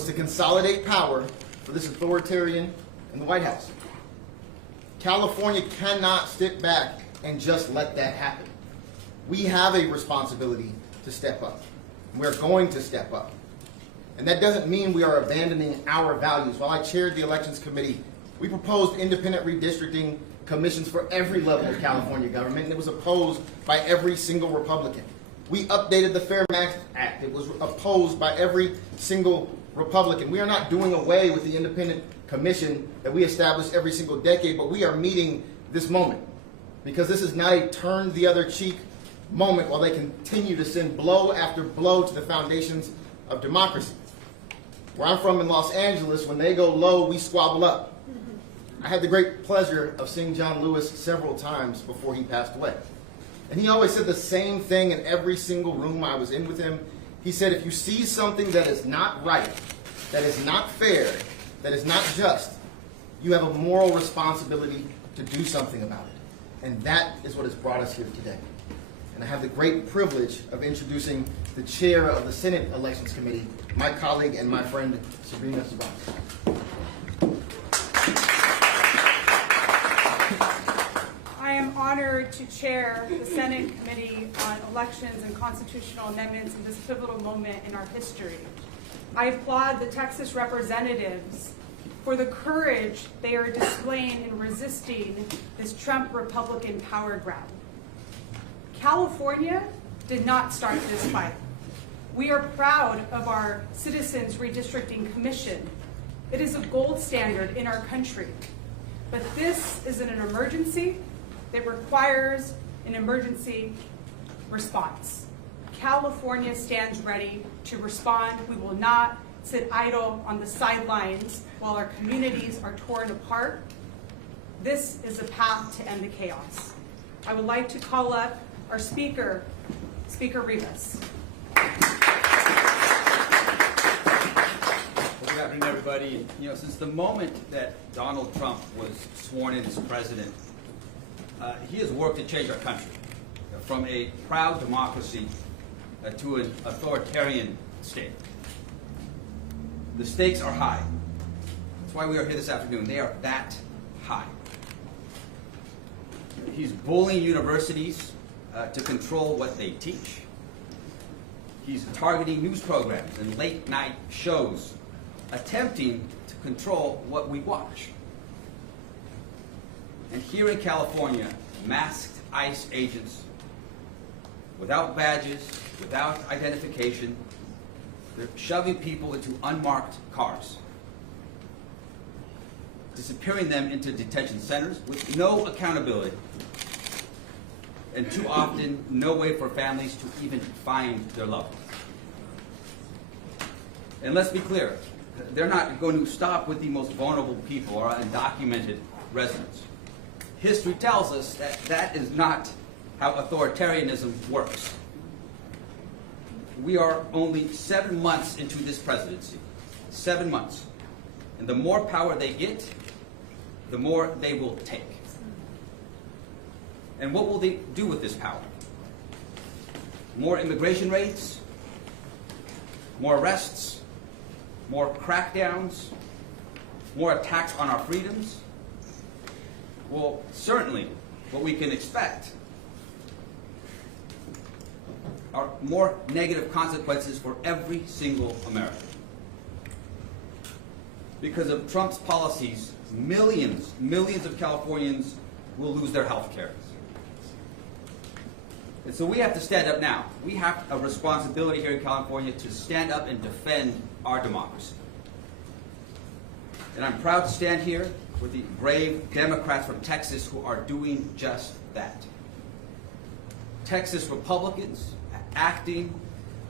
was to consolidate power for this authoritarian in the White House. California cannot sit back and just let that happen. We have a responsibility to step up. We're going to step up. And that doesn't mean we are abandoning our values. While I chaired the Elections Committee, we proposed independent redistricting commissions for every level of California government, and it was opposed by every single Republican. We updated the Fair Max Act. It was opposed by every single Republican. We are not doing away with the independent commission that we established every single decade, but we are meeting this moment because this is not a turn the other cheek moment while they continue to send blow after blow to the foundations of democracy. Where I'm from in Los Angeles, when they go low, we squabble up. I had the great pleasure of seeing John Lewis several times before he passed away. And he always said the same thing in every single room I was in with him. He said, if you see something that is not right, that is not fair, that is not just, you have a moral responsibility to do something about it. And that is what has brought us here today. And I have the great privilege of introducing the chair of the Senate Elections Committee, my colleague and my friend, Sabrina Sabat. I am honored to chair the Senate Committee on Elections and Constitutional Amendments in this pivotal moment in our history. I applaud the Texas representatives for the courage they are displaying in resisting this Trump Republican power grab. California did not start this fight. We are proud of our Citizens Redistricting Commission. It is a gold standard in our country. But this is an emergency that requires an emergency response. California stands ready to respond. We will not sit idle on the sidelines while our communities are torn apart. This is a path to end the chaos. I would like to call up our Speaker, Speaker Rivas. Well, good afternoon, everybody. Since the moment that Donald Trump was sworn in as president, he has worked to change our country from a proud democracy to an authoritarian state. The stakes are high. That's why we are here this afternoon. They are that high. He's bullying universities to control what they teach. He's targeting news programs and late-night shows, attempting to control what we watch. And here in California, masked ICE agents, without badges, without identification, they're shoving people into unmarked cars, disappearing them into detention centers with no accountability, and too often no way for families to even find their loved ones. And let's be clear, they're not going to stop with the most vulnerable people or undocumented residents. History tells us that that is not how authoritarianism works. We are only 7 months into this presidency. 7 months. And the more power they get, the more they will take. And what will they do with this power? More immigration raids? More arrests? More crackdowns? More attacks on our freedoms? Well, certainly what we can expect are more negative consequences for every single American. Because of Trump's policies, millions of Californians will lose their health care. And so we have to stand up now. We have a responsibility here in California to stand up and defend our democracy. And I'm proud to stand here with the brave Democrats from Texas who are doing just that. Texas Republicans acting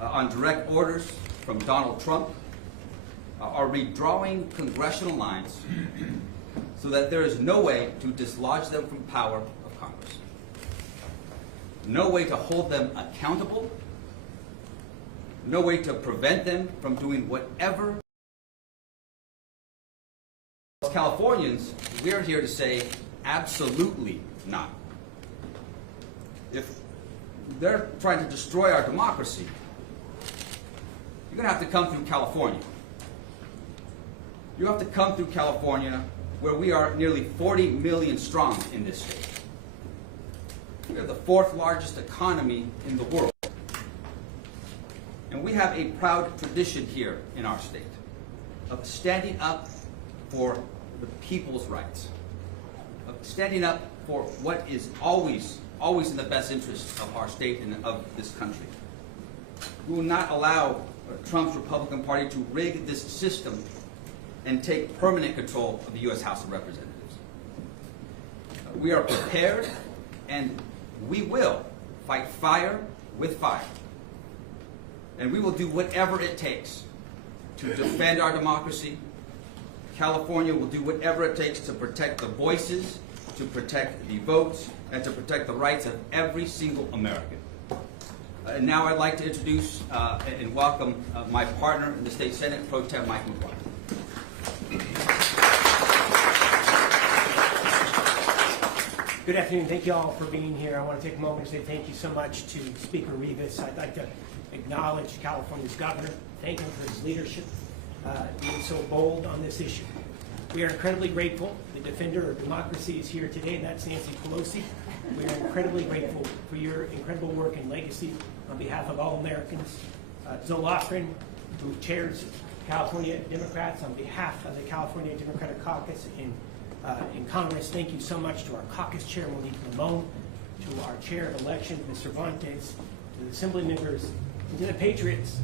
on direct orders from Donald Trump are redrawing congressional lines so that there is no way to dislodge them from power of Congress. No way to hold them accountable. No way to prevent them from doing whatever. As Californians, we're here to say absolutely not. If they're trying to destroy our democracy, you're going to have to come through California. You have to come through California, where we are nearly 40 million strong in this state. We are the 4th largest economy in the world. And we have a proud tradition here in our state of standing up for the people's rights, of standing up for what is always in the best interest of our state and of this country. We will not allow Trump's Republican Party to rig this system and take permanent control of the U.S. House of Representatives. We are prepared, and we will fight fire with fire. And we will do whatever it takes to defend our democracy. California will do whatever it takes to protect the voices, to protect the votes, and to protect the rights of every single American. And now I'd like to introduce and welcome my partner in the State Senate, Pro Tem Mike McGuire. Good afternoon. Thank you all for being here. I want to take a moment to say thank you so much to Speaker Rivas. I'd like to acknowledge California's governor, thank him for his leadership, being so bold on this issue. We are incredibly grateful. The defender of democracy is here today, and that's Nancy Pelosi. We are incredibly grateful for your incredible work and legacy on behalf of all Americans. Zoe Lofgren, who chairs California Democrats, on behalf of the California Democratic Caucus in Congress, thank you so much to our caucus chair, Monique Limon, to our chair of elections, Mr. Cervantes, to the assembly members, and to the Patriots.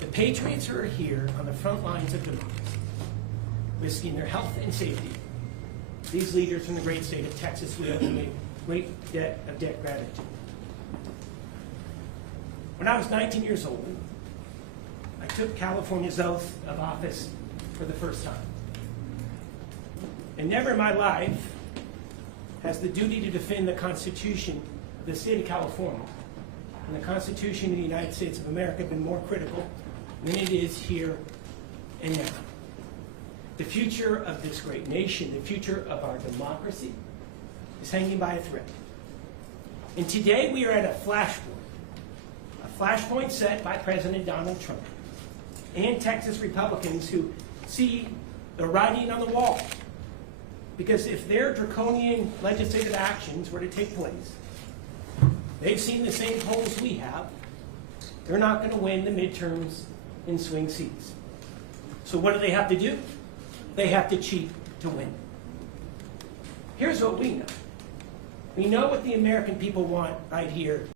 The Patriots are here on the front lines of democracy, risking their health and safety. These leaders from the great state of Texas, we owe them a great debt of gratitude. When I was 19 years old, I took California's oath of office for the first time. And never in my life has the duty to defend the Constitution of the state of California and the Constitution of the United States of America been more critical than it is here and now. The future of this great nation, the future of our democracy, is hanging by a thread. And today we are at a flashpoint set by President Donald Trump and Texas Republicans who see the writing on the wall. Because if their draconian legislative actions were to take place, they've seen the same polls we have, they're not going to win the midterms in swing seats. So what do they have to do? They have to cheat to win. Here's what we know. We know what the American people want right here.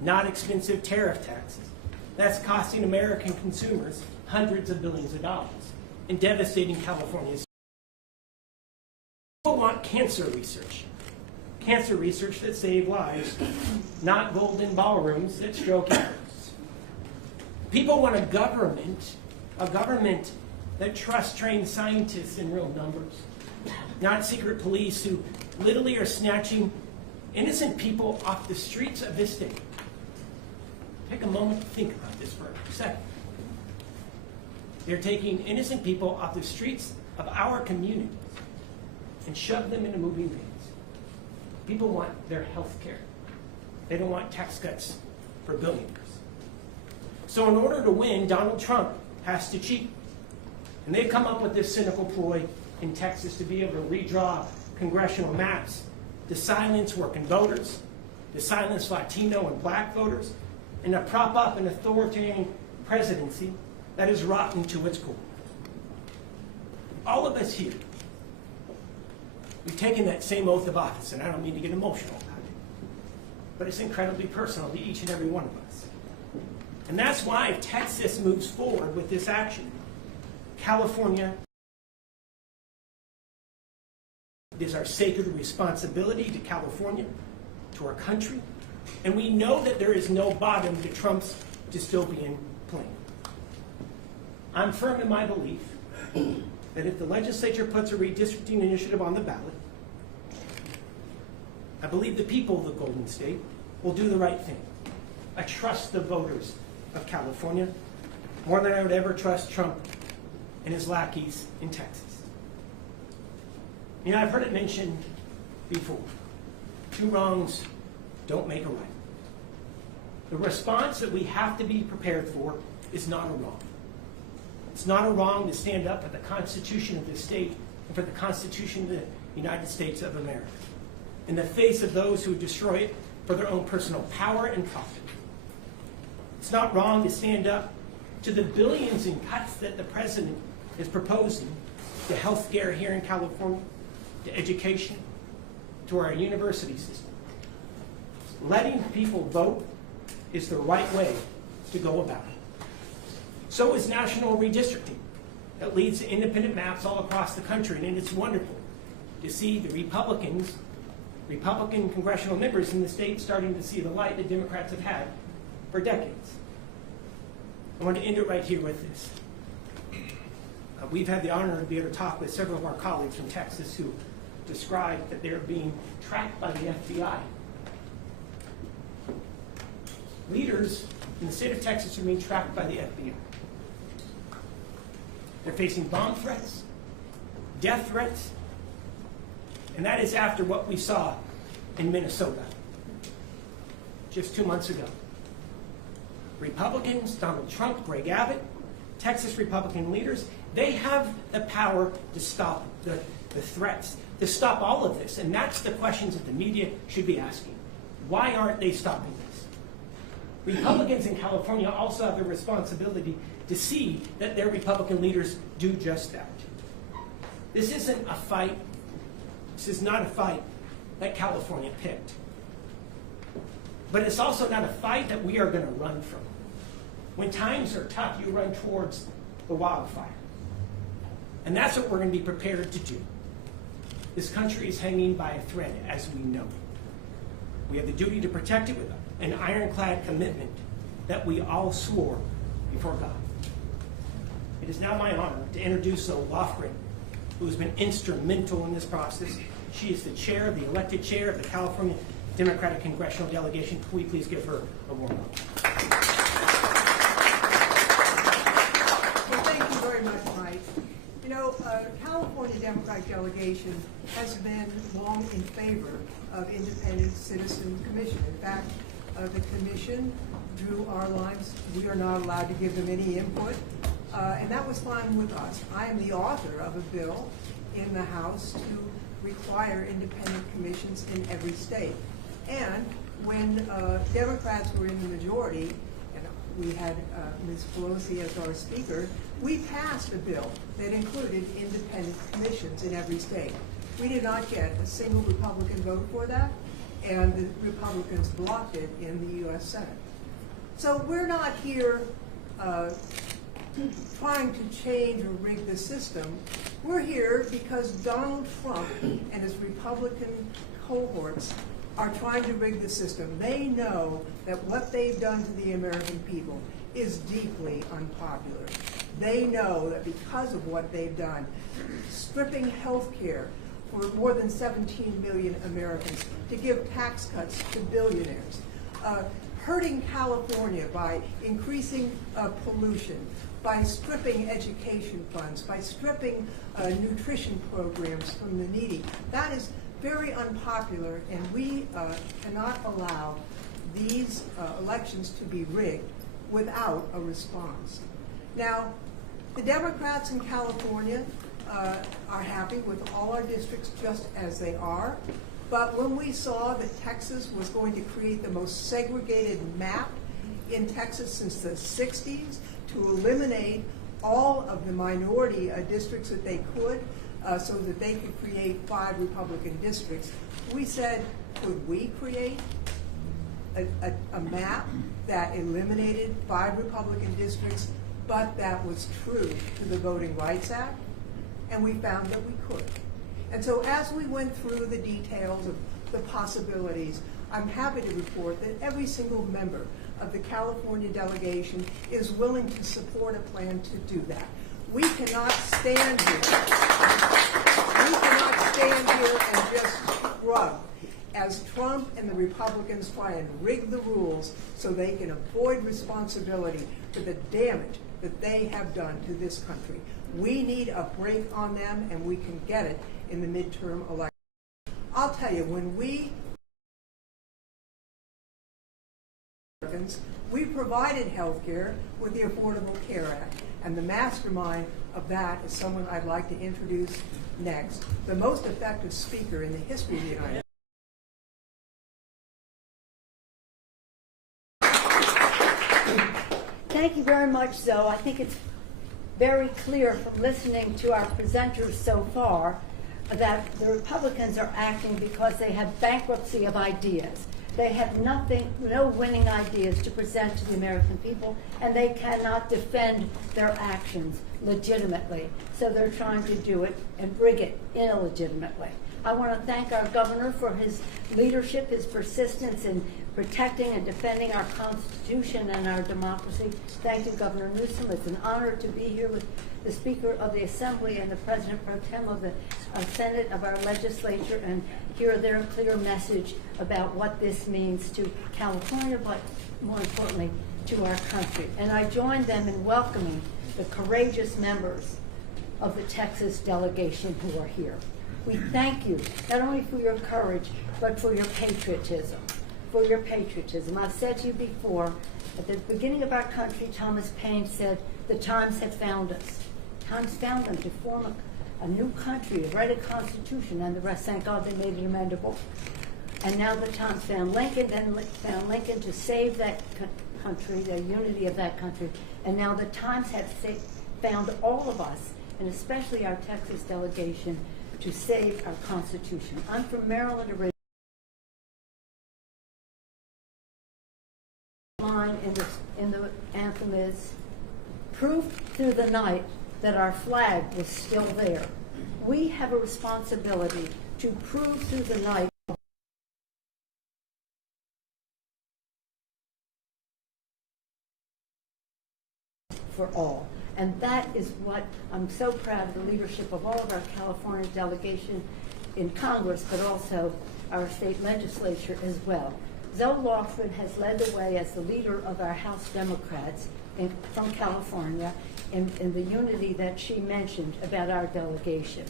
Not expensive tariff taxes. That's costing American consumers hundreds of billions of dollars and devastating California's. People want cancer research that save lives, not golden ballrooms that stroke egos. People want a government that trusts trained scientists in real numbers, not secret police who literally are snatching innocent people off the streets of this state. Take a moment to think about this for a second. They're taking innocent people off the streets of our communities and shove them into moving vans. People want their health care. They don't want tax cuts for billionaires. So in order to win, Donald Trump has to cheat. And they've come up with this cynical ploy in Texas to be able to redraw congressional maps to silence working voters, to silence Latino and black voters, and to prop up an authoritarian presidency that is rotten to its core. All of us here, we've taken that same oath of office, and I don't mean to get emotional about it, but it's incredibly personal to each and every one of us. And that's why if Texas moves forward with this action, California, it is our sacred responsibility to California, to our country, and we know that there is no bottom to Trump's dystopian plan. I'm firm in my belief that if the legislature puts a redistricting initiative on the ballot, I believe the people of the Golden State will do the right thing. I trust the voters of California more than I would ever trust Trump and his lackeys in Texas. You know, I've heard it mentioned before. 2 wrongs don't make a right. The response that we have to be prepared for is not a wrong. It's not a wrong to stand up for the Constitution of this state and for the Constitution of the United States of America in the face of those who destroy it for their own personal power and profit. It's not wrong to stand up to the billions in cuts that the president is proposing to health care here in California, to education, to our university system. Letting people vote is the right way to go about it. So is national redistricting. It leads to independent maps all across the country, and it's wonderful to see the Republican congressional members in the state starting to see the light the Democrats have had for decades. I want to end it right here with this. We've had the honor to be able to talk with several of our colleagues from Texas who described that they're being tracked by the FBI. Leaders in the state of Texas are being tracked by the FBI. They're facing bomb threats, death threats, and that is after what we saw in Minnesota just 2 months ago. Republicans, Donald Trump, Greg Abbott, Texas Republican leaders, they have the power to stop the threats, to stop all of this. And that's the questions that the media should be asking. Why aren't they stopping this? Republicans in California also have the responsibility to see that their Republican leaders do just that. This isn't a fight. This is not a fight that California picked. But it's also not a fight that we are going to run from. When times are tough, you run towards the wildfire. And that's what we're going to be prepared to do. This country is hanging by a thread, as we know. We have the duty to protect it with an ironclad commitment that we all swore before God. It is now my honor to introduce Zoe Lofgren, who has been instrumental in this process. She is the chair, the elected chair of the California Democratic Congressional Delegation. Can we please give her a warm welcome? Well, thank you very much, Mike. You know, California Democratic Delegation has been long in favor of independent citizen commission. In fact, the commission drew our lines. We are not allowed to give them any input, and that was fine with us. I am the author of a bill in the House to require independent commissions in every state. And when Democrats were in the majority, and we had Ms. Pelosi as our speaker, we passed a bill that included independent commissions in every state. We did not get a single Republican vote for that, and the Republicans blocked it in the U.S. Senate. So we're not here trying to change or rig the system. We're here because Donald Trump and his Republican cohorts are trying to rig the system. They know that what they've done to the American people is deeply unpopular. They know that because of what they've done, stripping health care for more than 17 million Americans, to give tax cuts to billionaires, hurting California by increasing pollution, by stripping education funds, by stripping nutrition programs from the needy. That is very unpopular, and we cannot allow these elections to be rigged without a response. Now, the Democrats in California are happy with all our districts just as they are, but when we saw that Texas was going to create the most segregated map in Texas since the 60s to eliminate all of the minority districts that they could, so that they could create 5 Republican districts, we said, could we create a map that eliminated 5 Republican districts, but that was true to the Voting Rights Act? And we found that we could. And so as we went through the details of the possibilities, I'm happy to report that every single member of the California delegation is willing to support a plan to do that. We cannot stand here. We cannot stand here and just shrug as Trump and the Republicans try and rig the rules so they can avoid responsibility for the damage that they have done to this country. We need a break on them, and we can get it in the midterm election. I'll tell you, when we Americans, we provided health care with the Affordable Care Act. And the mastermind of that is someone I'd like to introduce next, the most effective speaker in the history of the United States. Thank you very much, Zoe. I think it's very clear from listening to our presenters so far that the Republicans are acting because they have bankruptcy of ideas. They have no winning ideas to present to the American people, and they cannot defend their actions legitimately. So they're trying to do it and rig it illegitimately. I want to thank our governor for his leadership, his persistence in protecting and defending our Constitution and our democracy. Thank you, Governor Newsom. It's an honor to be here with the Speaker of the Assembly and the President Pro Tem of the Senate, of our legislature, and hear their clear message about what this means to California, but more importantly, to our country. And I join them in welcoming the courageous members of the Texas delegation who are here. We thank you, not only for your courage, but for your patriotism. I've said to you before, at the beginning of our country, Thomas Paine said, the times have found us. Times found them to form a new country, to write a constitution, and the rest, thank God they made it amendable. And now the times found Lincoln, then found Lincoln to save that country, the unity of that country. And now the times have found all of us, and especially our Texas delegation, to save our Constitution. I'm from Maryland originally. Line in the anthem is, proof through the night that our flag was still there. We have a responsibility to prove through the night for all. And that is what I'm so proud of, the leadership of all of our California delegation in Congress, but also our state legislature as well. Zoe Lofgren has led the way as the leader of our House Democrats from California in the unity that she mentioned about our delegation.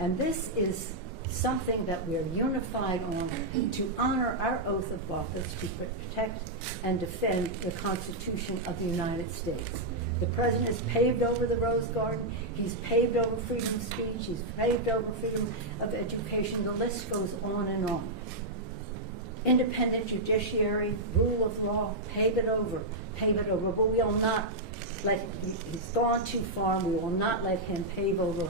And this is something that we are unified on, to honor our oath of office to protect and defend the Constitution of the United States. The President has paved over the Rose Garden. He's paved over freedom of speech. He's paved over freedom of education. The list goes on and on. Independent judiciary, rule of law, pave it over. But we will not let, he's gone too far. We will not let him pave over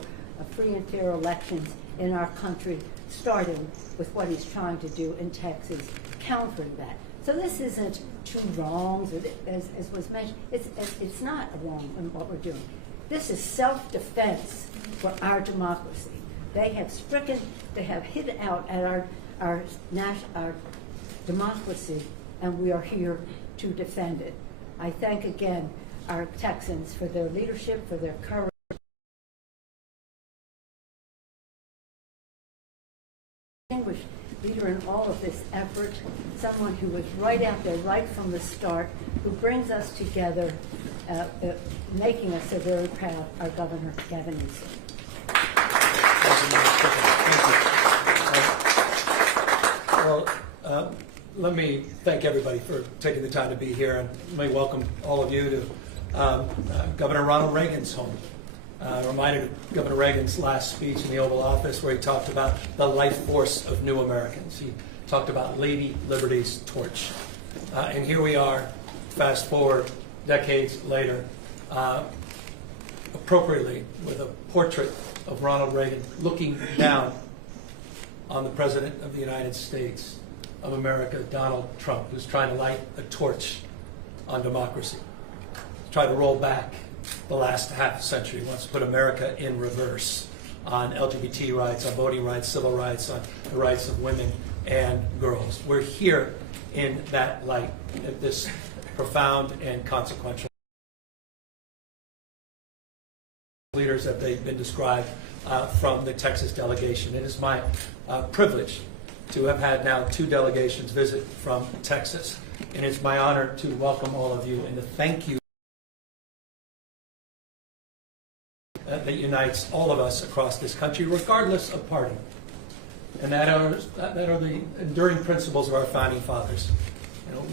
free and fair elections in our country, starting with what he's trying to do in Texas, countering that. So this isn't two wrongs, as was mentioned. It's not a wrong in what we're doing. This is self-defense for our democracy. They have hit out at our democracy, and we are here to defend it. I thank again our Texans for their leadership, for their courage. Distinguished leader in all of this effort, someone who was right out there, right from the start, who brings us together, making us so very proud, our Governor, Gavin Newsom. Well, let me thank everybody for taking the time to be here, and let me welcome all of you to Governor Ronald Reagan's home. Reminded of Governor Reagan's last speech in the Oval Office, where he talked about the life force of new Americans. He talked about Lady Liberty's torch. And here we are, fast forward decades later, appropriately with a portrait of Ronald Reagan looking down on the President of the United States of America, Donald Trump, who's trying to light a torch on democracy, try to roll back the last half century, wants to put America in reverse on LGBT rights, on voting rights, civil rights, on the rights of women and girls. We're here in that light, at this profound and consequential leaders that they've been described from the Texas delegation. It is my privilege to have had now 2 delegations visit from Texas, and it's my honor to welcome all of you and to thank you that unites all of us across this country, regardless of party. And that are the enduring principles of our founding fathers. You know,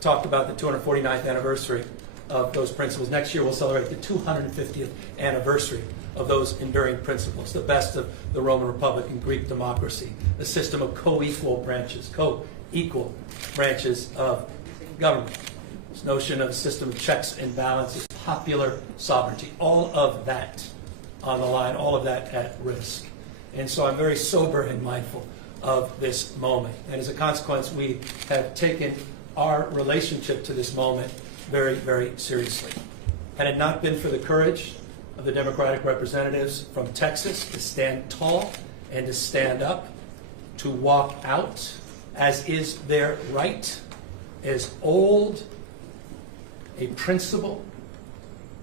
talked about the 249th anniversary of those principles. Next year we'll celebrate the 250th anniversary of those enduring principles, the best of the Roman Republic and Greek democracy, the system of co-equal branches of government, this notion of a system of checks and balances, popular sovereignty, all of that on the line, all of that at risk. And so I'm very sober and mindful of this moment. And as a consequence, we have taken our relationship to this moment very, very seriously. Had it not been for the courage of the Democratic representatives from Texas to stand tall and to stand up, to walk out, as is their right, as old a principle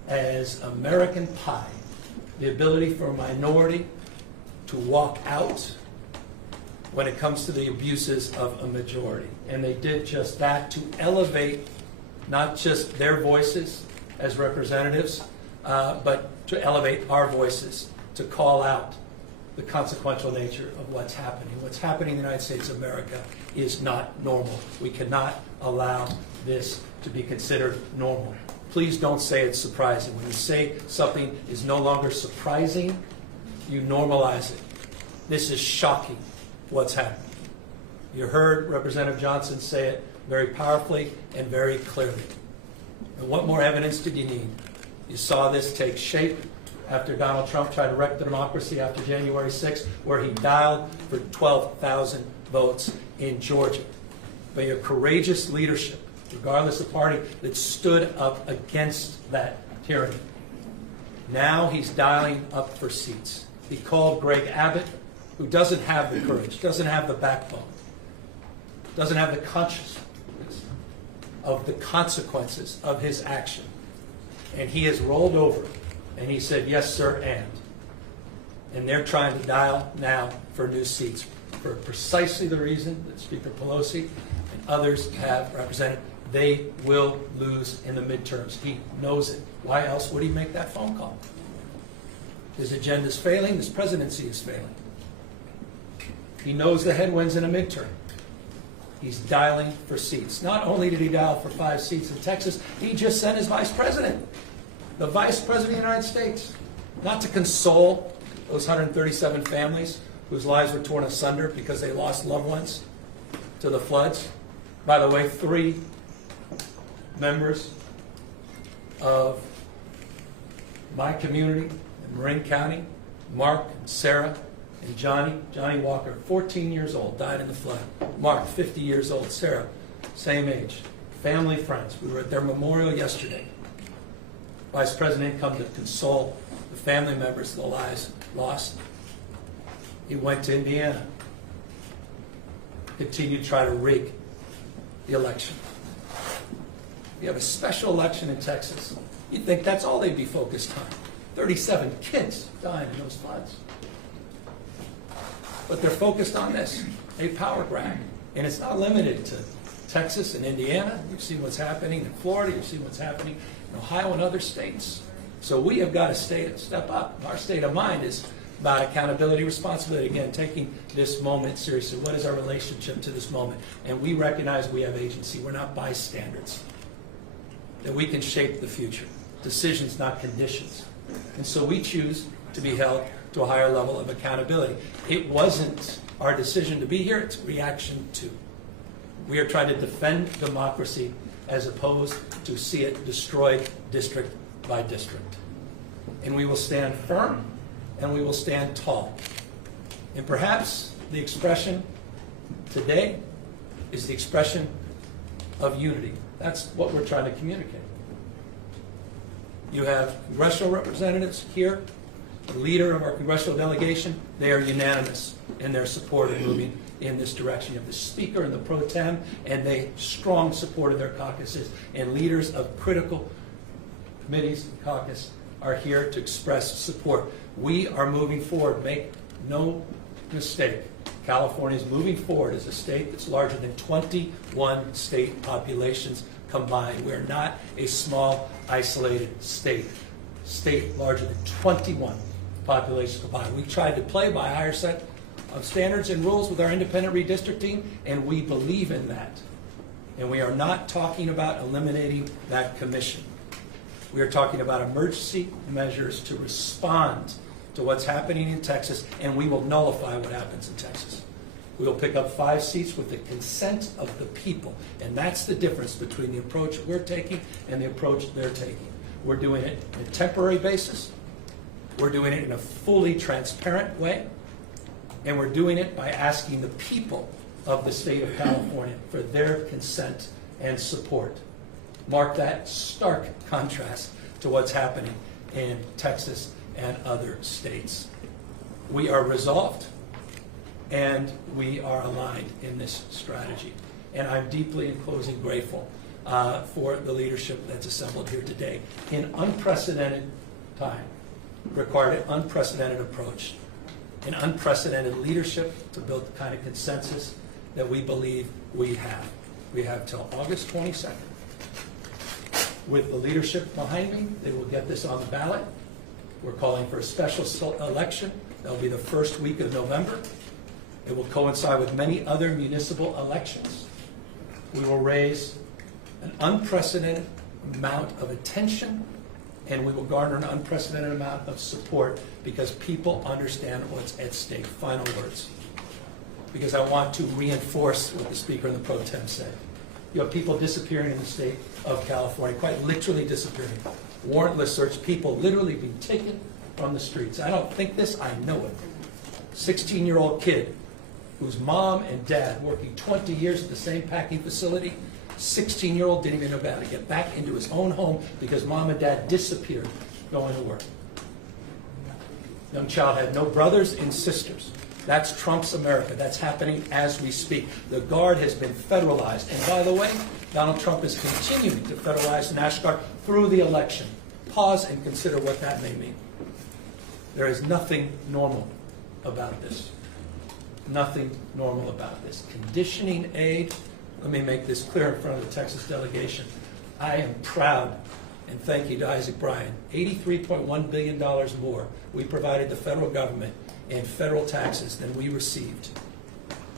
as American pie, the ability for a minority to walk out when it comes to the abuses of a majority. And they did just that to elevate not just their voices as representatives, but to elevate our voices, to call out the consequential nature of what's happening. What's happening in the United States of America is not normal. We cannot allow this to be considered normal. Please don't say it's surprising. When you say something is no longer surprising, you normalize it. This is shocking, what's happening. You heard Representative Johnson say it very powerfully and very clearly. And what more evidence did you need? You saw this take shape after Donald Trump tried to wreck the democracy after January 6th, where he dialed for 12,000 votes in Georgia. By your courageous leadership, regardless of party, that stood up against that tyranny. Now he's dialing up for seats. He called Greg Abbott, who doesn't have the courage, doesn't have the backbone, doesn't have the consciousness of the consequences of his action. And he has rolled over and he said, yes, sir, and they're trying to dial now for new seats for precisely the reason that Speaker Pelosi and others have represented. They will lose in the midterms. He knows it. Why else would he make that phone call? His agenda is failing. His presidency is failing. He knows the headwinds in a midterm. He's dialing for seats. Not only did he dial for 5 seats in Texas, he just sent his vice president, the vice president of the United States, not to console those 137 families whose lives were torn asunder because they lost loved ones to the floods. By the way, 3 members of my community in Marin County, Mark and Sarah and Johnny Walker, 14 years old, died in the flood. Mark, 50 years old. Sarah, same age. Family, friends. We were at their memorial yesterday. Vice President come to console the family members of the lives lost. He went to Indiana, continued to try to rig the election. You have a special election in Texas. You'd think that's all they'd be focused on. 37 kids dying in those floods. But they're focused on this, a power grab. And it's not limited to Texas and Indiana. You've seen what's happening in Florida. You've seen what's happening in Ohio and other states. So we have got to step up. Our state of mind is about accountability, responsibility. Again, taking this moment seriously. What is our relationship to this moment? And we recognize we have agency. We're not bystanders. That we can shape the future. Decisions, not conditions. And so we choose to be held to a higher level of accountability. It wasn't our decision to be here, it's reaction to. We are trying to defend democracy as opposed to see it destroyed district by district. And we will stand firm and we will stand tall. And perhaps the expression today is the expression of unity. That's what we're trying to communicate. You have congressional representatives here, the leader of our congressional delegation. They are unanimous in their support of moving in this direction. You have the Speaker and the Pro Tem, and they strong support of their caucuses. And leaders of critical committees and caucus are here to express support. We are moving forward. Make no mistake. California is moving forward as a state that's larger than 21 state populations combined. We're not a small, isolated state. State larger than 21 populations combined. We tried to play by a higher set of standards and rules with our independent redistricting, and we believe in that. And we are not talking about eliminating that commission. We are talking about emergency measures to respond to what's happening in Texas, and we will nullify what happens in Texas. We will pick up 5 seats with the consent of the people, and that's the difference between the approach we're taking and the approach they're taking. We're doing it on a temporary basis. We're doing it in a fully transparent way, and we're doing it by asking the people of the state of California for their consent and support. Mark that stark contrast to what's happening in Texas and other states. We are resolved and we are aligned in this strategy. And I'm deeply, in closing, grateful for the leadership that's assembled here today in unprecedented time. Required an unprecedented approach, an unprecedented leadership to build the kind of consensus that we believe we have. We have till August 22nd. With the leadership behind me, they will get this on the ballot. We're calling for a special election. That'll be the first week of November. It will coincide with many other municipal elections. We will raise an unprecedented amount of attention, and we will garner an unprecedented amount of support because people understand what's at stake. Final words. Because I want to reinforce what the Speaker and the Pro Tem said. You have people disappearing in the state of California, quite literally disappearing. Warrantless search, people literally being taken from the streets. I don't think this, I know it. 16-year-old kid whose mom and dad working 20 years at the same packing facility. 16-year-old didn't even know how to get back into his own home because mom and dad disappeared going to work. Young child had no brothers and sisters. That's Trump's America. That's happening as we speak. The Guard has been federalized. And by the way, Donald Trump is continuing to federalize the National Guard through the election. Pause and consider what that may mean. There is nothing normal about this. Nothing normal about this. Conditioning aid, let me make this clear in front of the Texas delegation. I am proud, and thank you to Isaac Bryan, $83.1 billion more we provided the federal government in federal taxes than we received.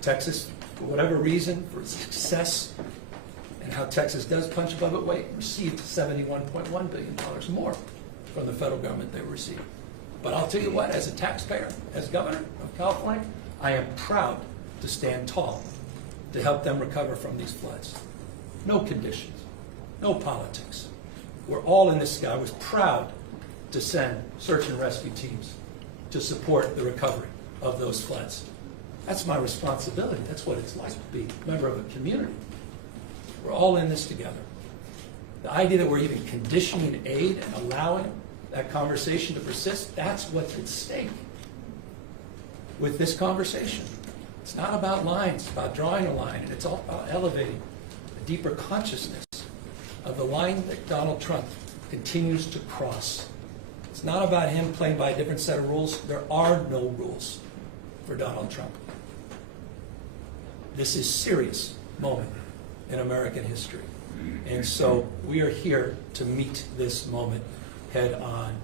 Texas, for whatever reason, for its success and how Texas does punch above its weight, received $71.1 billion more from the federal government they received. But I'll tell you what, as a taxpayer, as governor of California, I am proud to stand tall to help them recover from these floods. No conditions, no politics. We're all in this. I was proud to send search and rescue teams to support the recovery of those floods. That's my responsibility. That's what it's like to be a member of a community. We're all in this together. The idea that we're even conditioning aid and allowing that conversation to persist, that's what's at stake with this conversation. It's not about lines, it's about drawing a line, and it's all about elevating a deeper consciousness of the line that Donald Trump continues to cross. It's not about him playing by a different set of rules. There are no rules for Donald Trump. This is a serious moment in American history. And so we are here to meet this moment head on.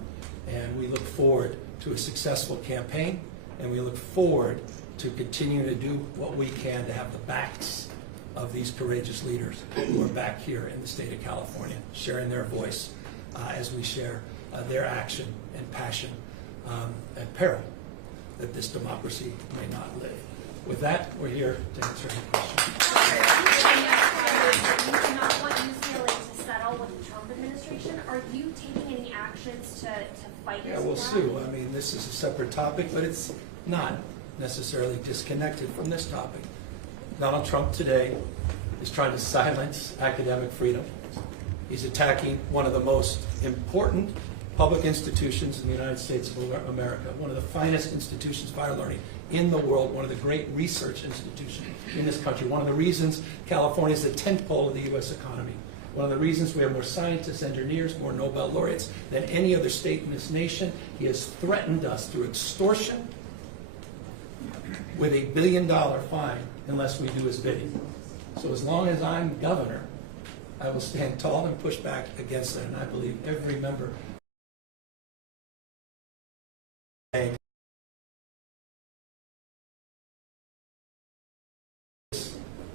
And we look forward to a successful campaign, and we look forward to continuing to do what we can to have the backs of these courageous leaders who are back here in the state of California, sharing their voice as we share their action and passion at peril that this democracy may not live. With that, we're here to answer any questions. You do not want UCLA to settle with the Trump administration. Are you taking any actions to fight this? Yeah, we'll sue. I mean, this is a separate topic, but it's not necessarily disconnected from this topic. Donald Trump today is trying to silence academic freedom. He's attacking one of the most important public institutions in the United States of America, one of the finest institutions of higher learning in the world, one of the great research institutions in this country, one of the reasons California is the 10th pole of the U.S. economy, one of the reasons we have more scientists, engineers, more Nobel laureates than any other state in this nation. He has threatened us through extortion with $1 billion fine unless we do his bidding. So as long as I'm governor, I will stand tall and push back against it, and I believe every member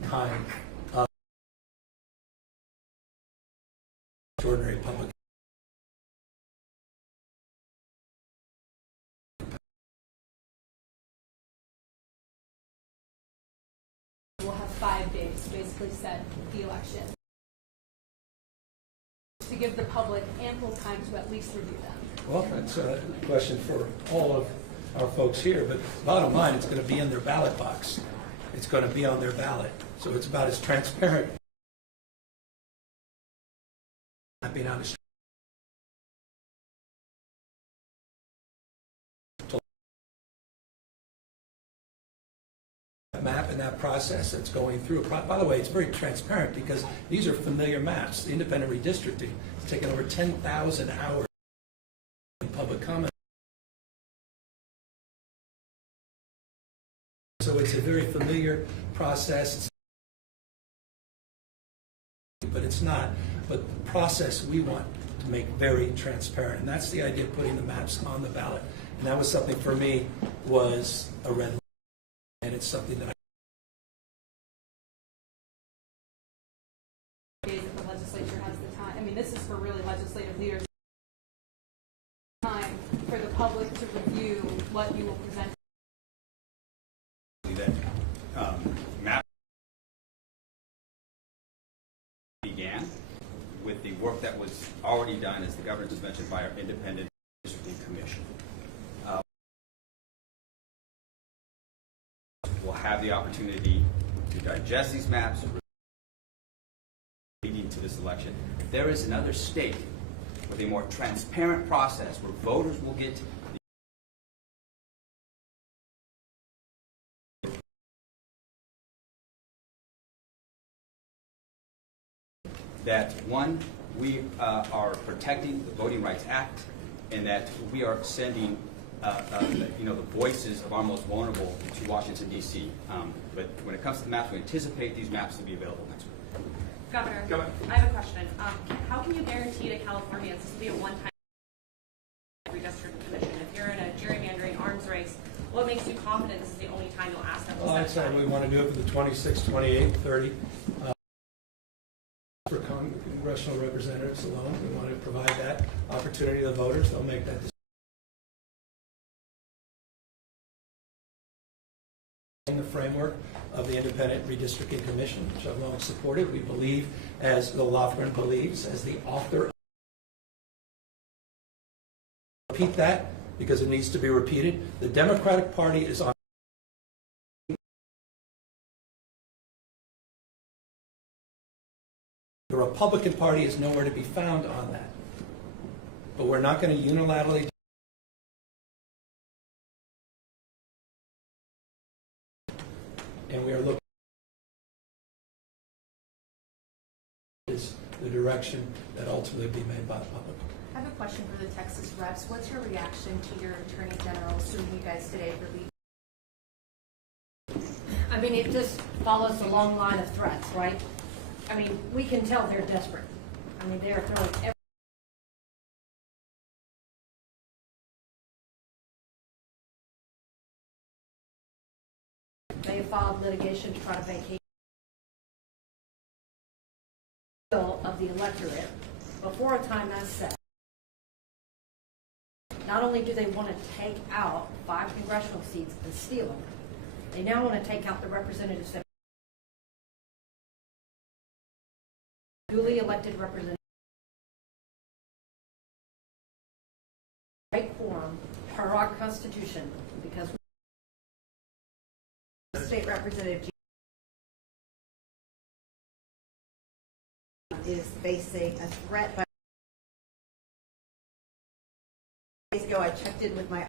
kind said, the election, to give the public ample time to at least review them? Well, that's a question for all of our folks here, but bottom line, it's going to be in their ballot box. It's going to be on their ballot. So it's about as transparent. Not being honest. Map and that process that's going through. By the way, it's very transparent because these are familiar maps. The independent redistricting has taken over 10,000 hours in public comment. So it's a very familiar process, but it's not. But the process we want to make very transparent, and that's the idea of putting the maps on the ballot. And that was something for me was a red line, and it's something that Days that the legislature has the time. I mean, this is for really legislative leaders. Time for the public to review what you will present. That map began with the work that was already done, as the governor just mentioned, by our independent redistricting commission. We'll have the opportunity to digest these maps leading to this election. There is another state with a more transparent process where voters will get that, one, we are protecting the Voting Rights Act, and that we are sending the voices of our most vulnerable to Washington, D.C. But when it comes to the maps, we anticipate these maps to be available next week. Governor, Go ahead. I have a question. How can you guarantee to Californians this will be a one-time redistricting commission? If you're in a gerrymandering arms race, what makes you confident this is the only time you'll ask them to well, I'd say we want to do it for the 26, 28, 30. For congressional representatives alone, we want to provide that opportunity to the voters. They'll make that decision. In the framework of the Independent Redistricting Commission, which I've long supported, we believe, as Bill Lofgren believes, as the author. Repeat that because it needs to be repeated. The Democratic Party is on. The Republican Party is nowhere to be found on that. But we're not going to unilaterally. And we are looking is the direction that ultimately will be made by the public. I have a question for the Texas reps. What's your reaction to your Attorney General suing you guys today for leaving? I mean, it just follows a long line of threats, right? I mean, we can tell they're desperate. I mean, they're throwing everything. They filed litigation to try to vacate the will of the electorate before a time that's set. Not only do they want to take out 5 congressional seats and steal them, they now want to take out the representatives that duly elected representatives. Right quorum per our Constitution, because State Representative is facing a threat. Days ago, I checked in with my